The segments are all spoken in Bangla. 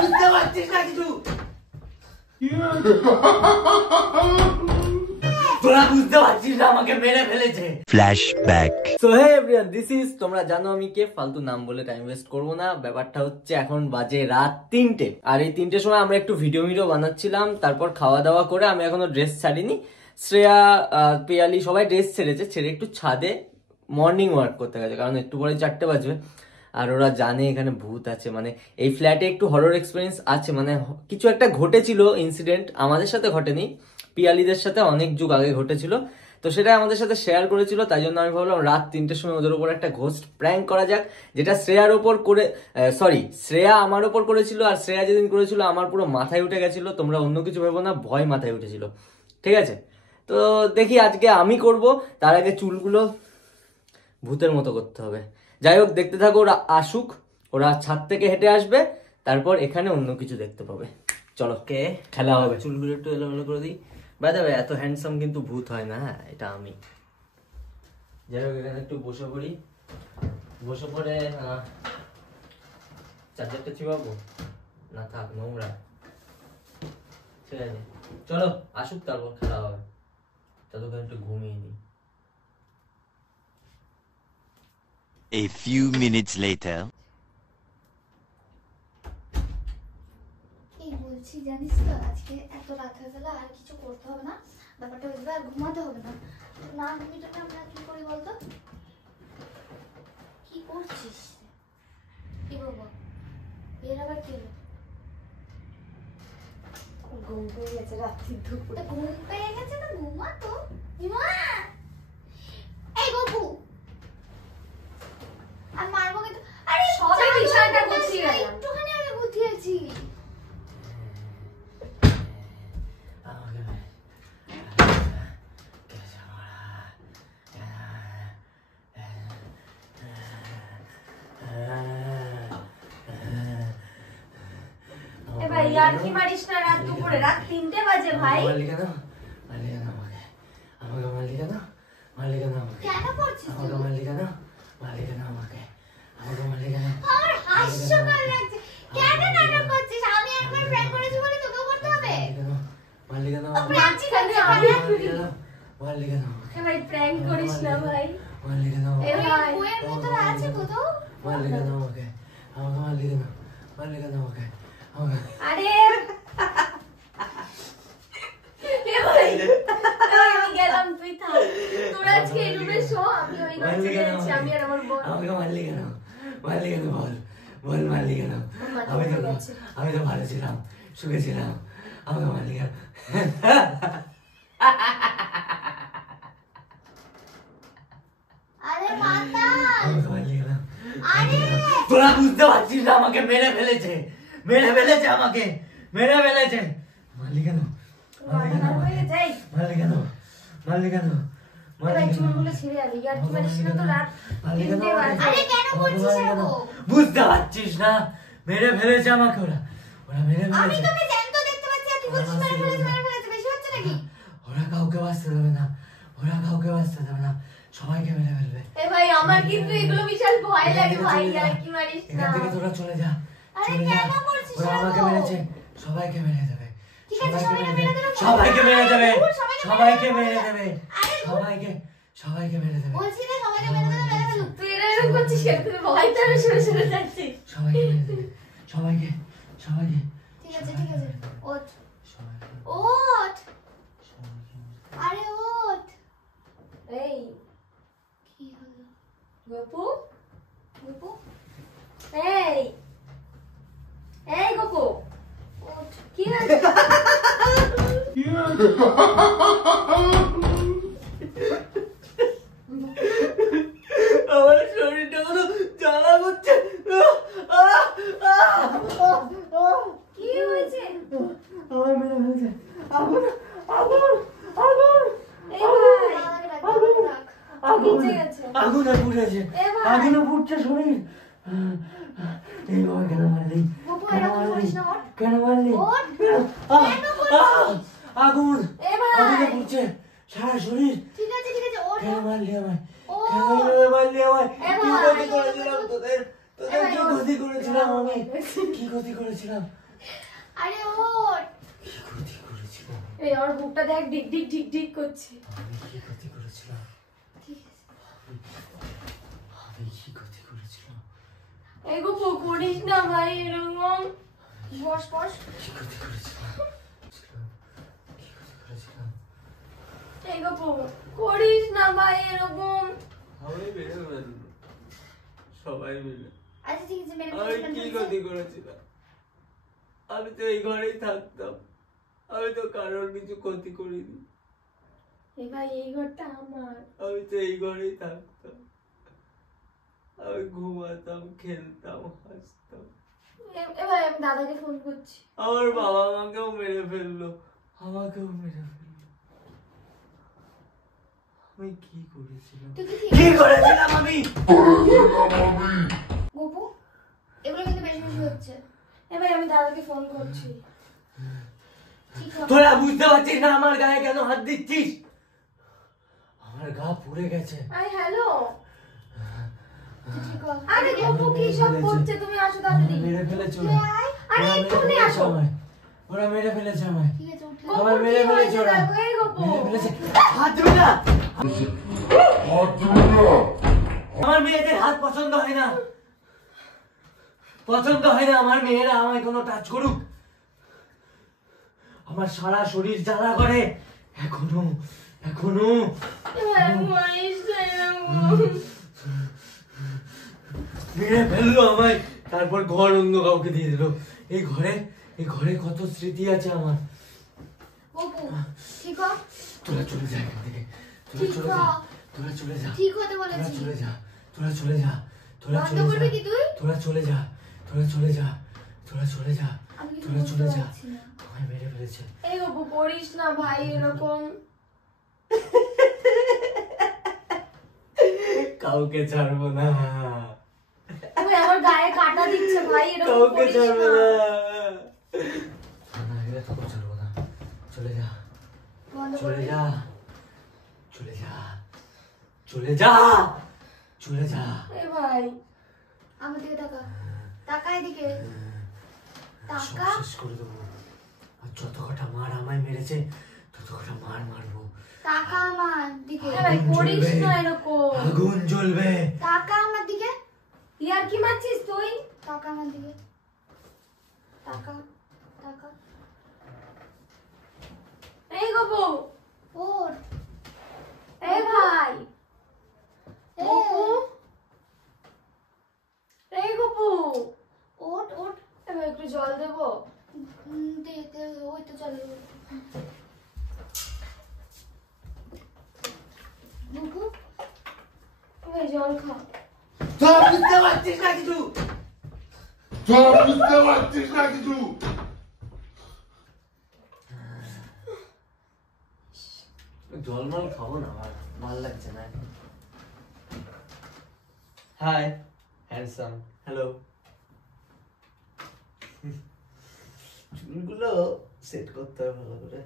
বুঝতে পারছিস না কিছু? তোরা বুঝতে পারছিস না আমাকে মেরে ফেলেছে। Flashback. So hey everyone, this is, তোমরা জানো আমি কে, ফালতু নাম বলে টাইম ওয়েস্ট করবো না। ব্যাপারটা হচ্ছে এখন বাজে রাত 3টে, আর এই 3টের সময় আমরা একটু ভিডিও বানাচ্ছিলাম। তারপর খাওয়া দাওয়া করে আমি এখনো ড্রেস ছাড়িনি, শ্রেয়া পিয়ালি সবাই ড্রেস ছেড়েছে, ছেড়ে একটু ছাদে মর্নিং ওয়াক করতে গেছে, কারণ একটু পরে 4টে বাজবে। আর ওরা জানে এখানে ভূত আছে, মানে এই ফ্ল্যাটে একটু হরর এক্সপিরিয়েন্স আছে, মানে কিছু একটা ঘটেছিল ইনসিডেন্ট, আমাদের সাথে ঘটেনি, পিয়ালিদের সাথে অনেক যুগ আগে ঘটেছিল। তো সেটা আমাদের সাথে শেয়ার করেছিল, তাই জন্য আমি ভাবলাম রাত 3টের সময় ওদের উপর একটা ঘোস্ট প্র্যাঙ্ক করা যাক, যেটা শ্রেয়ার ওপর করে শ্রেয়া আমার ওপর করেছিল। আর শ্রেয়া যেদিন করেছিল আমার পুরো মাথায় উঠে গেছিল, তোমরা অন্য কিছু ভেবো না, ভয় মাথায় উঠেছিল। ঠিক আছে, তো দেখি আজকে আমি করব। তার আগে চুলগুলো ভূতের মতো করতে হবে। যাই হোক, দেখতে থাকো, ওরা আসুক, ওরা ছাদ থেকে হেঁটে আসবে, তারপর এখানে অন্য কিছু দেখতে পাবে। চলো, কে খেলা হবে। চুলগুলো একটু এলোমেলো করে দিই। বাই দ্য ওয়ে, এত হ্যান্ডসাম কিন্তু ভূত হয় না, হ্যাঁ, এটা আমি। যাই হোক, এখানে একটু বসে পড়ি, বসে পড়ে চার্জারটা চিবাবো না, থাক, নোংরা। ঠিক আছে, চলো আসুক, তারপর খেলা হবে। ততক্ষণ একটু ঘুমিয়ে নিই। A few minutes later. এই বলছি, জানিস তো আজকে এত রাত হয়ে গেল, আর কিছু করতে হবে না, ব্যাপারটা বুঝবে, আর ঘুমাতে হবে না। না ঘুমিয়ে আমরা কি করি বলতো? কি করছিস? কি বাবা, এর আবার কি হলো? ঘুম পেয়ে গেছে, রাত্রি দুপুরে ঘুম পেয়ে গেছে, তো ঘুমা তো। এই বাবু, আর মারবো কিন্তু। আরে সবাই বিছানাটা গুছিয়ে গেল, একটুখানি আগে গুছিয়েছি। ভাই আর কি মারিস না, রাত দুপুরে, রাত 3টে বাজে ভাই। কেন করছিস তুই? আমার হাস্যকর লাগছে। কেন নাটক করছিস? আমি একবার প্র্যাঙ্ক করেছি বলে তোকেও করতে হবে? প্র্যাঙ্ক ভাই, প্র্যাঙ্ক করিস না ভাই। এই ভাই বইয়ের ভিতরে আছে কোথাও। আরে আমি গেলাম, তুই থাক, তোরা আজকে এই রুমে শো, আমি ওই ঘরে যাচ্ছি, আমি আর আমার বোন। আমাকে মারলি কেন? মারলি কেন? বল মারলি কেন? আমি তো ভালো ছিলাম, সুখে ছিলাম, আমাকে মারলি কেন? আরে মাতা, আমাকে মারলি কেন? আরে তোরা বুঝতে পারছিস না আমাকে মেরে ফেলেছে, মেরে ফেলেছে, আমাকে মেরে ফেলেছে। মারলি কেন? মারলি কেন? মারলি কেন? মারলি কেন? বুঝতে পারছিস না, মেরে ফেলেছে আমাকে ওরা, ওরা মেরে ফেলেছে। ওরা কাউকে বাঁচতে দেবে না, ওরা কাউকে বাঁচতে দেবে না, সবাইকে মেরে ফেলবে। ভাই আমার কিন্তু এগুলো বিশাল ভয় লাগে ভাই, আর কি মারিস না। এখান থেকে তোরা চলে যা, চলে যা। ওরা আমাকে মেরেছে, সবাইকে মেরে দেবে, সবাইকে মেরে দেবে, সবাইকে মেরে দেবে, সবাইকে সবাইকে মেরে দেবে। বলছি না সবাইকে মেরে দেবে, মেরে ফেলুক। তুই এরকম করছিস কেন? তুই ভয়টা সরে সরে যাচ্ছিস। সবাইকে মেরে দেবে, সবাইকে, সবাইকে। ঠিক আছে, ঠিক আছে, ওঠ, ওঠ, আরে ওঠ। এই কি হলো গপু? গপু, এই এই গপু, ওঠ। কি হয়েছে? আমার শরীরটা কোনো জ্বালা করছে। কি হয়েছে? আমার মেরে ফেলেছে। আগুন, আগুন, আগুন, আগুনে পুড়েছে, আগুনে পুড়ছে শরীর। এইভাবে কেন মারলি? কেন মারলি? কেন মারলি? আগুন, আগুনে পুড়ছে সারা শরীর। ঠিক আছে, ঠিক আছে, ওঠ। কেন মারলি আমায়? কেন মারলি আমায়? কি করেছিলাম তোদের? তোকে কি ক্ষতি করেছিলাম আমি? কি ক্ষতি করেছিলাম? আরে ওঠ। কি ক্ষতি করেছিলাম? এই আমার বুকটা দেখ ডিক ডিক ডিক ডিক করছে। আমি কি ক্ষতি করেছিলাম? ঠিক আছে। আমি কি ক্ষতি করেছিলাম? এই গো করিস না ভাই এরকম। বস বস। কি ক্ষতি করেছিলাম? কি ক্ষতি করেছিলাম? এই গো করিস না ভাই এরকম। আমি মেরে ফেললো সবাই মিলে। আচ্ছা ঠিক আছে মেরে আমি কি ক্ষতি করেছিলাম? আমি তো এই ঘরেই থাকতাম, আমি তো কারোর কিছু ক্ষতি করিনি। এই ভাই এই ঘরটা আমার। আমি তো এই ঘরেই থাকতাম, আমি ঘুমাতাম, খেলতাম, হাসতাম। এ ভাই আমি দাদাকে ফোন করছি। আমার বাবা মাকেও মেরে ফেললো, আমাকেও মেরে ফেললো। আমি কি করেছিলাম? তুই কি কি করেছিলাম আমি? গোপু এগুলো কিন্তু বেশি বেশি হচ্ছে। এ ভাই আমি দাদাকে ফোন করছি। ঠিক আছে। তোরা বুঝতে পারছিস না আমার গায়ে কেন হাত দিচ্ছিস? আমার গা পুড়ে গেছে। আরে হ্যালো। ঠিক আছে। আরে গোপু কি সব করছে তুমি আসো তাড়াতাড়ি। মেরে ফেলেছে তুই ওরা। আয়। আরে এক্ষুনি আসো। ওরা মেরে ফেলেছে আমায়। ঠিক আছে উঠে। গোপু আমার মেরে কি ফেলেছে হয়েছে ওরা। দেখো, এই গোপু। মেরে ফেলেছে। হাত দিবি না। আমার মেয়েদের হাত পছন্দ হয় না, পছন্দ হয় না আমার মেয়েরা আমায় কোনো টাচ করুক। আমার সারা শরীর জ্বালা করে এখনো এখনো। এ ভাই মারিস না এরকম। মেরে ফেললো আমায়, তারপর ঘর অন্য কাউকে দিয়ে দিল। এই ঘরে কত স্মৃতি আছে আমার। গোপু ঠিক আছে। তোরা চলে যা এখান থেকে, তোরা ঠিক চলে যা, আছে। তোরা চলে যা, ঠিক হতে তোরা বলেছি। চলে যা, তোরা চলে যা, তোরা বন্ধ চলে করবি যা, কি তুই? তোরা চলে যা, তোরা চলে যা, তোরা চলে যা, আমি কিছু তোরা বুঝতে চলে যা। পারছি না। আমায় মেরে ফেলেছে। এই গোপু করিস না ভাই এরকম। কাউকে ছাড়বো না, ভাই আমার গায়ে কাটা দিচ্ছে ভাই এরকম কাউকে করিস ছাড়বো না। না। না, এরা তোকে ছাড়বো না। চলে যা, বন্ধ চলে করবি? যা, চলে যা, চলে যা, চলে যা। এ ভাই আমার দিকে তাকা। তাকা এদিকে। সব টাকা? শেষ করে দেবো। আর যত কটা মার আমায় মেরেছে তত কটা মার মারবো। টাকা আমার দিকে। এ ভাই আগুন করিস জ্বলবে। না এরকম। আগুন জ্বলবে। টাকা আমার দিকে। ইয়ার কি মারছিস তুই? টাকা আমার দিকে। টাকা টাকা। এই গোপু। ওর এই ভাই গোপু। এই গোপু। ওট ওট। এবার একটু জল দেবো। দে দে ওই তো চলে বুকু এই জল খা। তোরা বুঝতে পারছিস না কিছু? জলমল খাবো না, আমার ভালো লাগছে না এখন। Hi handsome, hello. চুলগুলো সেট করতে হবে ভালো করে।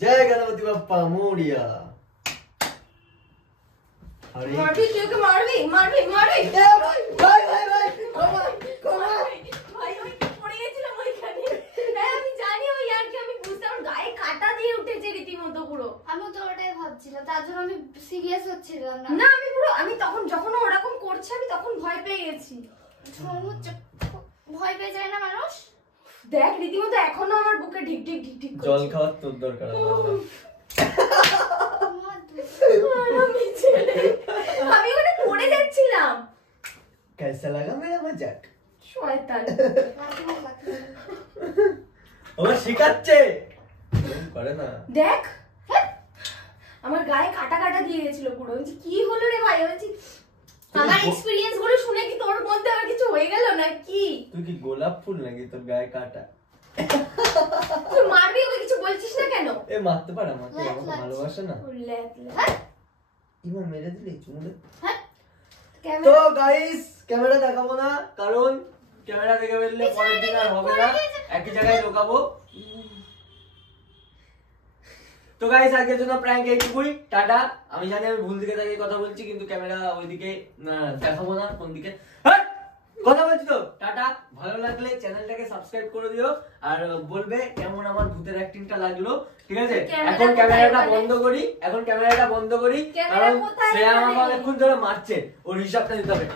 জয় গণপতি বাপ্পা মোরিয়া। আরে মারবি তুই ওকে মারবি মারবি মারবি। ভাই ভাই ভাই কমাই কমাই। ভাই ওই পড়ে গেছিলাম ওইখানে। হ্যাঁ আমি জানি ওই আর কি আমি বুঝতে আমার গায়ে কাটা দিয়ে উঠেছে রীতিমতো পুরো। আমি তো ওটাই ভাবছিলাম, তার জন্য আমি সিরিয়াস হচ্ছিলাম না। না আমি পুরো আমি তখন যখন ও ওরকম করছে আমি তখন ভয় পেয়ে গেছি। ভয় পেয়ে যায় না মানুষ? দেখ রীতিমতো এখনো আমার বুকে ঢিক ঢিক ঢিক ঢিক করছে। জল খাওয়ার তোর দরকার আমার। আমার দুধ। আমি ছেলে। আমি ওখানে পড়ে যাচ্ছিলাম। कैसा लगा मेरा मजाक? শয়তান। লাঠি মার, লাঠি মার। আমার শিখাচ্ছে করে না। দেখ হ্যাঁ, আমার গায়ে কাটা কাটা দিয়ে গেছিল পুরো। আমি বলছি, কি হলো রে ভাই? আমি বলছি, আমার এক্সপেরিয়েন্স গুলো শুনে কি তোর মধ্যে আর কিছু হয়ে গেল না কি? তুই কি গোলাপ ফুল নাকি তোর গায়ে কাটা? তুই মারবি ওকে, কিছু বলছিস না কেন? এ মারতে পারে আমাকে, ল্যাট আমাকে ল্যাট। ভালোবাসে না। ল্যাট ল্যাট। হ্যাঁ? ইমা মেরে দিলি চুমুলে। হ্যাঁ? তো ক্যামেরা গাইস ক্যামেরা দেখাবো না, কারণ ক্যামেরা দেখে ফেললে পরের দিন আর হবে না, একই জায়গায় ঢোকাবো। তো গাইস আজকের জন্য প্র্যাঙ্ক এইটুকুই, টাটা। আমি জানি আমি ভুল দিকে তাকিয়ে কথা বলছি, কিন্তু ক্যামেরা ওইদিকে দেখাবো না কোন দিকে কথা বলছি। তো টাটা, ভালো লাগলে চ্যানেলটাকে সাবস্ক্রাইব করে দিও, আর বলবে কেমন আমার ভূতের অ্যাক্টিংটা লাগলো, ঠিক আছে? এখন ক্যামেরাটা বন্ধ করি, কারণ সে আমাকে অনেকক্ষণ ধরে মারছে, ওর হিসাবটা দিতে হবে।